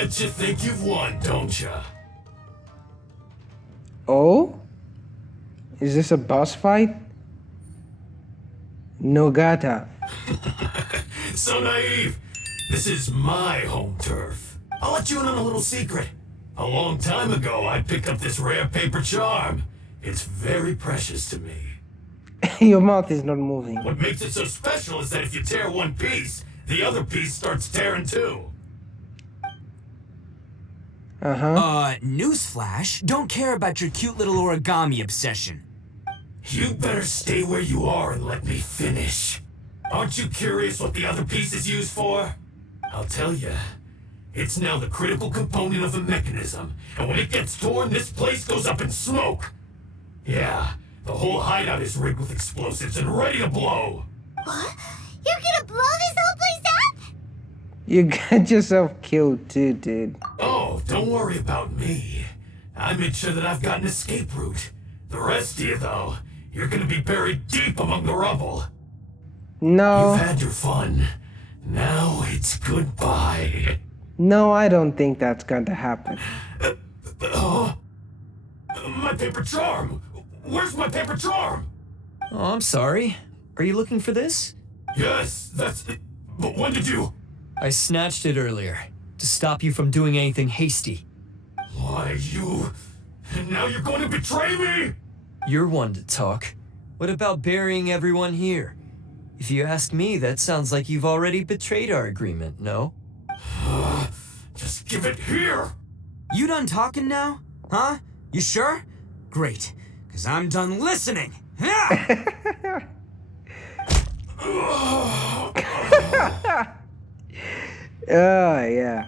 Bet you think you've won, don't ya? Oh? Is this a boss fight? Nogata. So naive. This is my home turf. I'll let you in on a little secret. A long time ago, I picked up this rare paper charm. It's very precious to me. Your mouth is not moving. What makes it so special is that if you tear one piece, the other piece starts tearing too. Newsflash, don't care about your cute little origami obsession. You better stay where you are and let me finish. Aren't you curious what the other piece is used for? I'll tell you. It's now the critical component of the mechanism, and when it gets torn, this place goes up in smoke. Yeah, the whole hideout is rigged with explosives and ready to blow. What? You're gonna blow this whole place up? You got yourself killed too, dude. Oh, don't worry about me. I made sure that I've got an escape route. The rest of you, though, you're gonna be buried deep among the rubble. No. You've had your fun. Now it's goodbye. No, I don't think that's going to happen. My paper charm! Where's my paper charm? Oh, I'm sorry. Are you looking for this? Yes, that's it. But when did you... I snatched it earlier, to stop you from doing anything hasty. Why, you... And now you're going to betray me? You're one to talk. What about burying everyone here? If you ask me, that sounds like you've already betrayed our agreement, no? Just give it here! You done talking now? Huh? You sure? Great, because I'm done listening. Yeah! Oh, yeah.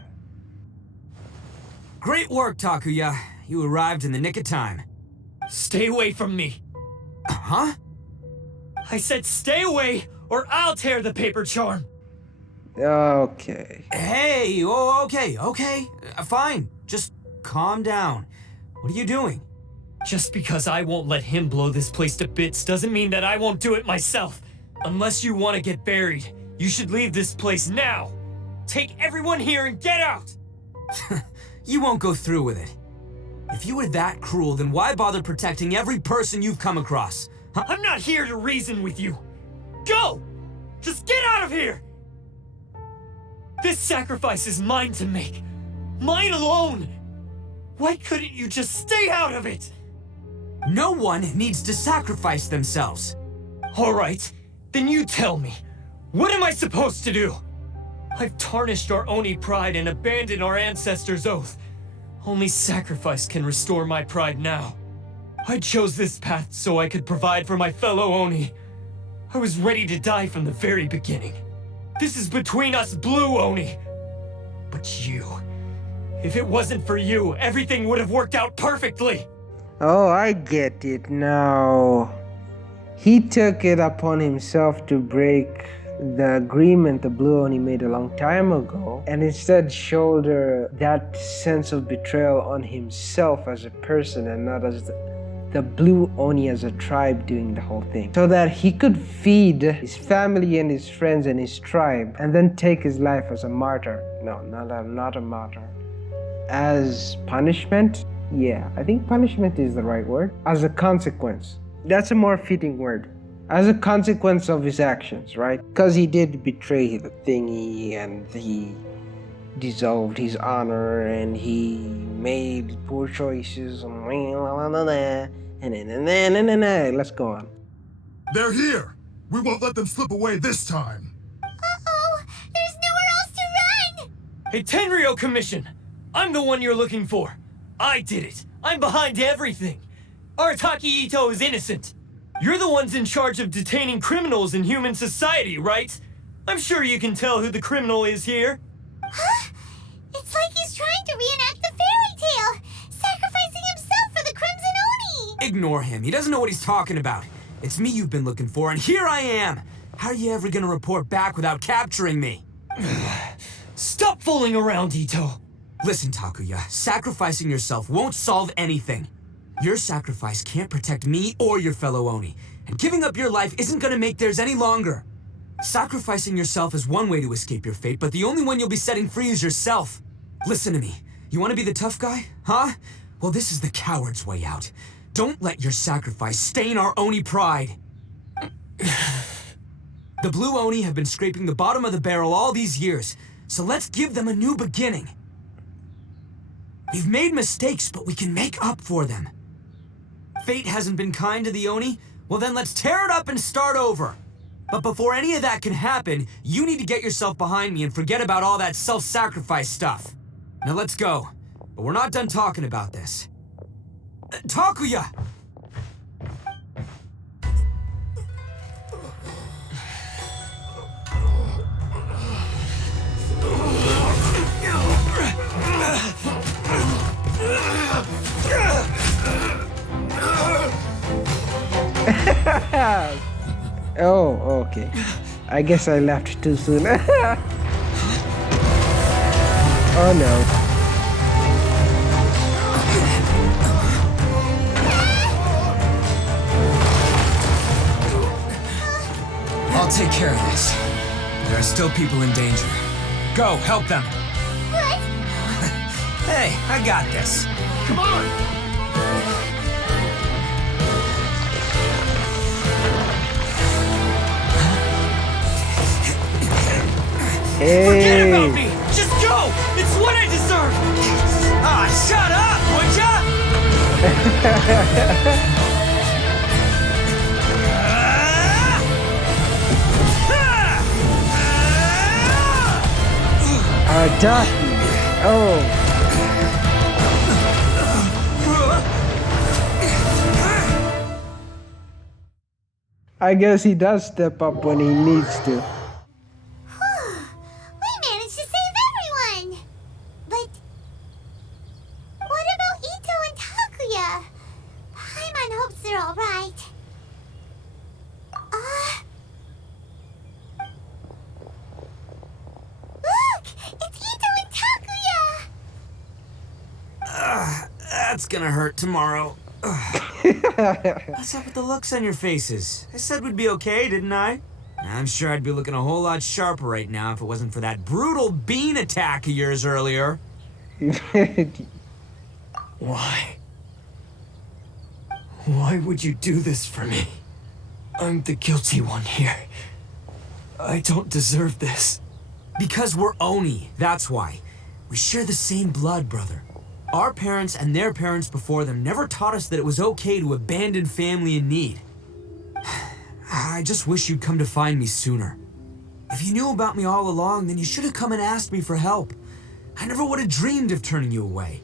Great work, Takuya. You arrived in the nick of time. Stay away from me. Huh? I said stay away, or I'll tear the paper charm. Okay. Hey, okay. Fine. Just calm down. What are you doing? Just because I won't let him blow this place to bits doesn't mean that I won't do it myself. Unless you want to get buried, you should leave this place now. Take everyone here and get out! You won't go through with it. If you were that cruel, then why bother protecting every person you've come across? Huh? I'm not here to reason with you. Go! Just get out of here! This sacrifice is mine to make. Mine alone! Why couldn't you just stay out of it? No one needs to sacrifice themselves. All right, then you tell me. What am I supposed to do? I've tarnished our Oni pride and abandoned our ancestors' oath. Only sacrifice can restore my pride now. I chose this path so I could provide for my fellow Oni. I was ready to die from the very beginning. This is between us Blue Oni. But you... If it wasn't for you, everything would have worked out perfectly! Oh, I get it now. He took it upon himself to break the agreement the Blue Oni made a long time ago, and instead shoulder that sense of betrayal on himself as a person and not as the Blue Oni as a tribe doing the whole thing, so that he could feed his family and his friends and his tribe and then take his life as a martyr. No, not a martyr. As punishment? Yeah, I think punishment is the right word. As a consequence. That's a more fitting word. As a consequence of his actions, right? Because he did betray the thingy and he dissolved his honor and he made poor choices and let's go on. They're here! We won't let them slip away this time! Uh-oh! There's nowhere else to run! Hey, Tenryo Commission! I'm the one you're looking for. I did it. I'm behind everything. Arataki Itto is innocent. You're the ones in charge of detaining criminals in human society, right? I'm sure you can tell who the criminal is here. Huh? It's like he's trying to reenact the fairy tale, sacrificing himself for the Crimson Oni! Ignore him. He doesn't know what he's talking about. It's me you've been looking for, and here I am! How are you ever gonna report back without capturing me? Stop fooling around, Itto. Listen, Takuya, sacrificing yourself won't solve anything. Your sacrifice can't protect me or your fellow Oni, and giving up your life isn't gonna make theirs any longer. Sacrificing yourself is one way to escape your fate, but the only one you'll be setting free is yourself. Listen to me. You want to be the tough guy? Huh? Well, this is the coward's way out. Don't let your sacrifice stain our Oni pride. The Blue Oni have been scraping the bottom of the barrel all these years, so let's give them a new beginning. We've made mistakes, but we can make up for them. Fate hasn't been kind to the Oni? Well then let's tear it up and start over. But before any of that can happen, you need to get yourself behind me and forget about all that self-sacrifice stuff. Now let's go. But we're not done talking about this. Takuya! Oh, okay. I guess I left too soon. Oh no. I'll take care of this. There are still people in danger. Go, help them. What? Hey, I got this. Come on! Forget Hey. about me! Just go! It's what I deserve! Ah, shut up, would ya? Artaki. Oh. I guess he does step up when he needs to. We managed to save everyone! But what about Itto and Takuya? Paimon hopes they're alright. Look! It's Itto and Takuya! That's gonna hurt tomorrow. What's up with the looks on your faces? I said we'd be okay, didn't I? I'm sure I'd be looking a whole lot sharper right now if it wasn't for that brutal bean attack of yours earlier. Why? Why would you do this for me? I'm the guilty one here. I don't deserve this. Because we're Oni, that's why. We share the same blood, brother. Our parents and their parents before them never taught us that it was okay to abandon family in need. I just wish you'd come to find me sooner. If you knew about me all along, then you should have come and asked me for help. I never would have dreamed of turning you away.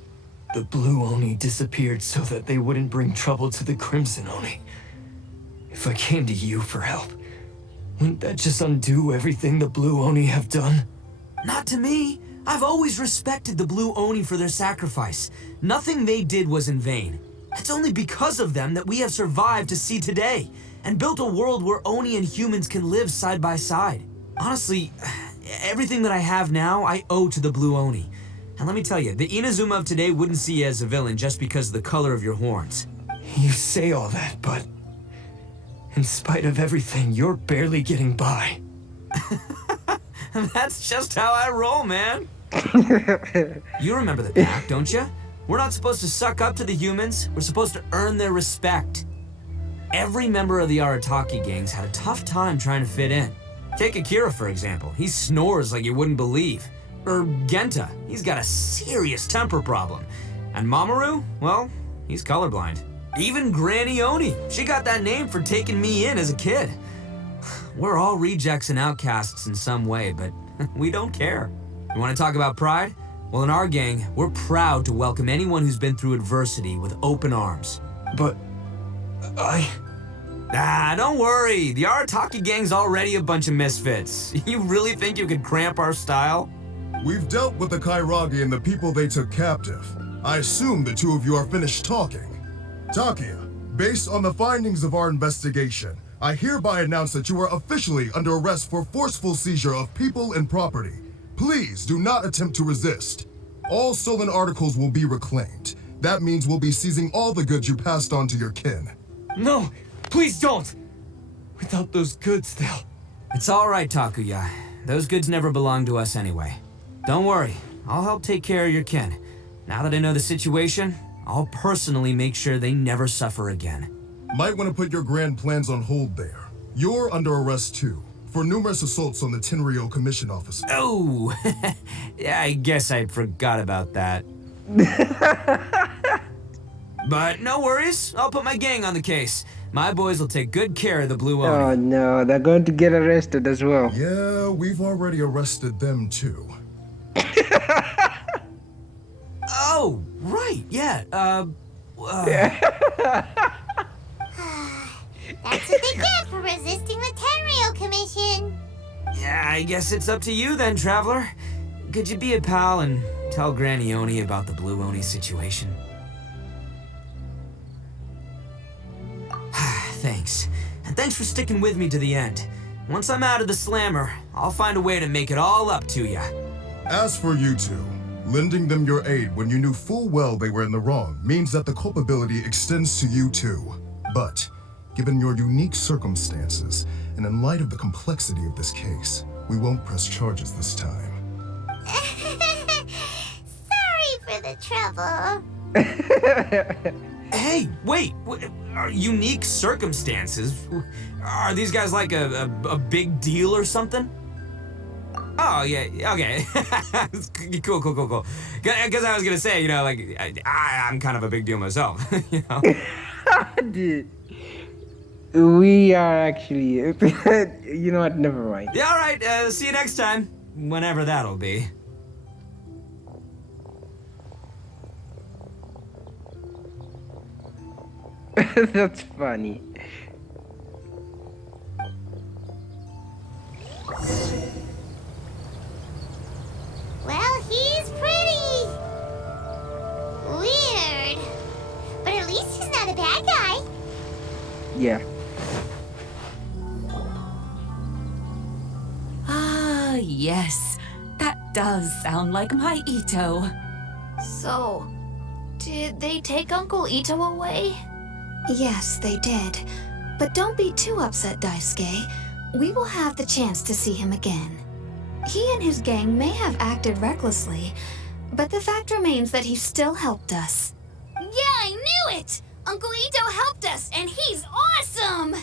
The Blue Oni disappeared so that they wouldn't bring trouble to the Crimson Oni. If I came to you for help, wouldn't that just undo everything the Blue Oni have done? Not to me. I've always respected the Blue Oni for their sacrifice. Nothing they did was in vain. It's only because of them that we have survived to see today, and built a world where Oni and humans can live side by side. Honestly, everything that I have now, I owe to the Blue Oni. And let me tell you, the Inazuma of today wouldn't see you as a villain just because of the color of your horns. You say all that, but in spite of everything, you're barely getting by. That's just how I roll, man. You remember the pact, don't you? We're not supposed to suck up to the humans. We're supposed to earn their respect. Every member of the Arataki gangs had a tough time trying to fit in. Take Akira, for example. He snores like you wouldn't believe. Or Genta. He's got a serious temper problem. And Mamoru? Well, he's colorblind. Even Granny Oni. She got that name for taking me in as a kid. We're all rejects and outcasts in some way, but we don't care. You want to talk about pride? Well, in our gang, we're proud to welcome anyone who's been through adversity with open arms. But Don't worry. The Arataki gang's already a bunch of misfits. You really think you could cramp our style? We've dealt with the Kairagi and the people they took captive. I assume the two of you are finished talking. Takuya, based on the findings of our investigation, I hereby announce that you are officially under arrest for forceful seizure of people and property. Please do not attempt to resist. All stolen articles will be reclaimed. That means we'll be seizing all the goods you passed on to your kin. no, please don't! Without those goods, they'll... It's all right, Takuya. Those goods never belonged to us anyway. Don't worry. I'll help take care of your kin. Now that I know the situation, I'll personally make sure they never suffer again. Might want to put your grand plans on hold there. You're under arrest too, for numerous assaults on the Tenryo Commission office. Oh, yeah, I guess I forgot about that. But no worries, I'll put my gang on the case. My boys will take good care of the Blue Oni. Oh no, they're going to get arrested as well. Yeah, we've already arrested them too. Oh, right, yeah, That's what they get for resisting the Tenryo Commission. yeah, I guess it's up to you then, Traveler. Could you be a pal and tell Granny Oni about the Blue Oni situation? Thanks. And thanks for sticking with me to the end. Once I'm out of the slammer, I'll find a way to make it all up to ya. As for you two, lending them your aid when you knew full well they were in the wrong means that the culpability extends to you too. But, given your unique circumstances, and in light of the complexity of this case, we won't press charges this time. Sorry for the trouble. Hey, wait, are unique circumstances? Are these guys like a big deal or something? Oh, yeah, okay. Cool. Because I was gonna say, you know, like, I'm kind of a big deal myself, you know? Dude, we are actually, you know what, never mind. Yeah, all right, see you next time, whenever that'll be. That's funny. Well, he's pretty weird. But at least he's not a bad guy. Yeah. Ah, yes. That does sound like my Itto. So, did they take Uncle Itto away? Yes, they did. But don't be too upset, Daisuke. We will have the chance to see him again. He and his gang may have acted recklessly, but the fact remains that he still helped us. Yeah, I knew it! Uncle Itto helped us, and he's awesome!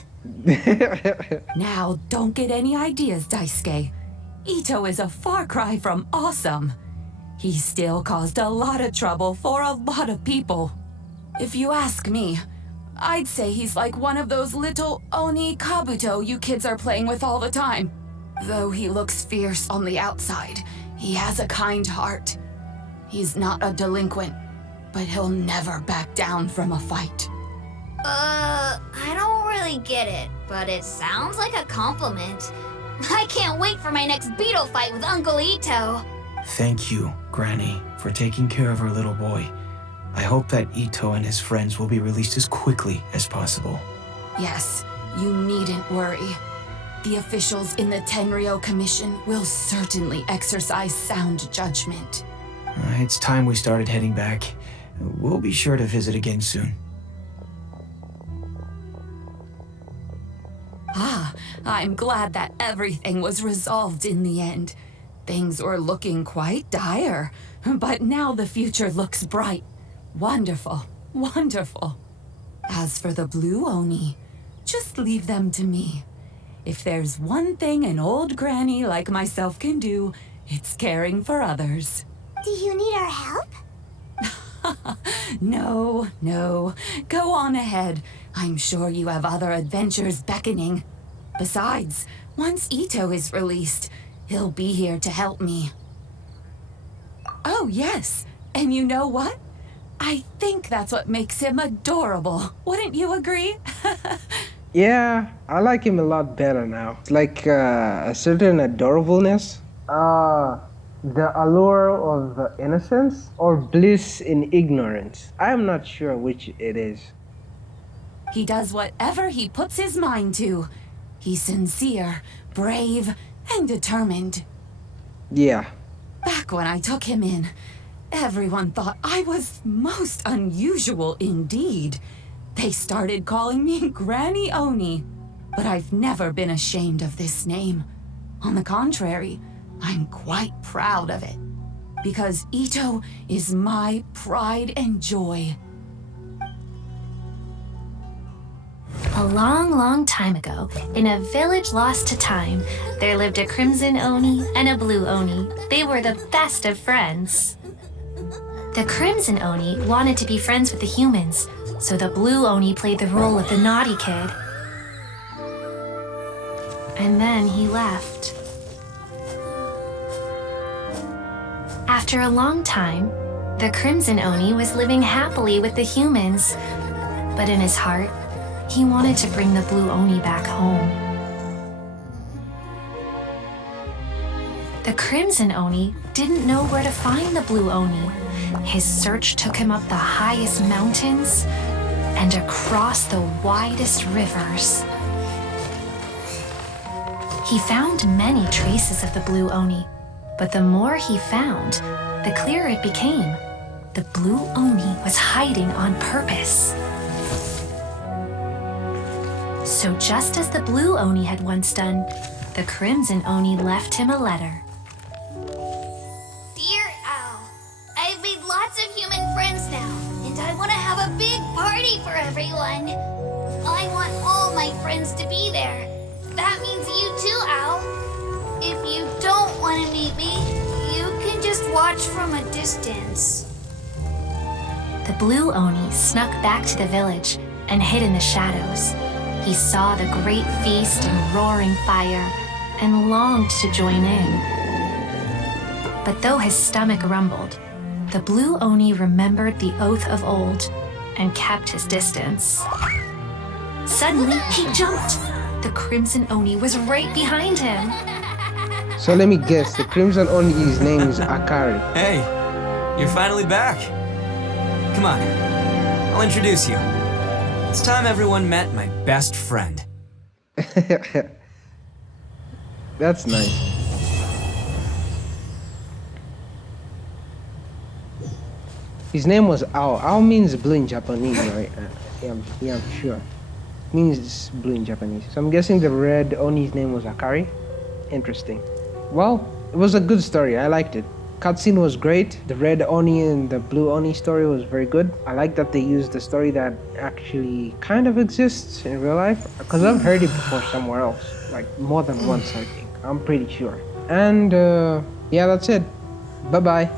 Now, don't get any ideas, Daisuke. Itto is a far cry from awesome. He still caused a lot of trouble for a lot of people. If you ask me, I'd say he's like one of those little Oni Kabuto you kids are playing with all the time. Though he looks fierce on the outside, he has a kind heart. He's not a delinquent, but he'll never back down from a fight. I don't really get it, but it sounds like a compliment. I can't wait for my next beetle fight with Uncle Itto. Thank you, Granny, for taking care of our little boy. I hope that Itto and his friends will be released as quickly as possible. Yes, you needn't worry. The officials in the Tenryo Commission will certainly exercise sound judgment. It's time we started heading back. We'll be sure to visit again soon. Ah, I'm glad that everything was resolved in the end. Things were looking quite dire, but now the future looks bright. Wonderful, wonderful. As for the Blue Oni, just leave them to me. If there's one thing an old granny like myself can do, it's caring for others. Do you need our help? No. Go on ahead. I'm sure you have other adventures beckoning. Besides, once Itto is released, he'll be here to help me. Oh, yes. And you know what? I think that's what makes him adorable. Wouldn't you agree? Yeah, I like him a lot better now. It's like a certain adorableness. The allure of innocence or bliss in ignorance. I am not sure which it is. He does whatever he puts his mind to. He's sincere, brave, and determined. Yeah. Back when I took him in, everyone thought I was most unusual indeed. They started calling me Granny Oni, but I've never been ashamed of this name. On the contrary, I'm quite proud of it. because Itto is my pride and joy. A long, long time ago, in a village lost to time, there lived a crimson Oni and a blue Oni. They were the best of friends. The crimson Oni wanted to be friends with the humans, so the blue Oni played the role of the naughty kid. And then he left. After a long time, the crimson Oni was living happily with the humans, but in his heart, he wanted to bring the blue Oni back home. The crimson Oni didn't know where to find the blue Oni. His search took him up the highest mountains and across the widest rivers. He found many traces of the blue Oni, but the more he found, the clearer it became. The blue Oni was hiding on purpose. So just as the blue Oni had once done, the crimson Oni left him a letter. Dear Owl, I've made lots of human friends now, and I want to have a big party for everyone. I want all my friends to be there. That means you too, Owl. If you don't want to meet me, you can just watch from a distance. The blue Oni snuck back to the village and hid in the shadows. He saw the great feast and roaring fire and longed to join in. But though his stomach rumbled, the blue Oni remembered the oath of old and kept his distance. Suddenly, he jumped. The crimson Oni was right behind him. So let me guess, the Crimson Oni's name is Akari. Hey, you're finally back. Come on, I'll introduce you. It's time everyone met my best friend. That's nice. His name was Ao. Ao means blue in Japanese, right? Yeah, I'm sure. Means blue in Japanese. So I'm guessing the red Oni's name was Akari. Interesting. Well, it was a good story. I liked it. Cutscene was great. The red Oni and the blue Oni story was very good. I like that they used the story that actually kind of exists in real life, because I've heard it before somewhere else, like more than once, I think. I'm pretty sure. And yeah, that's it. Bye-bye.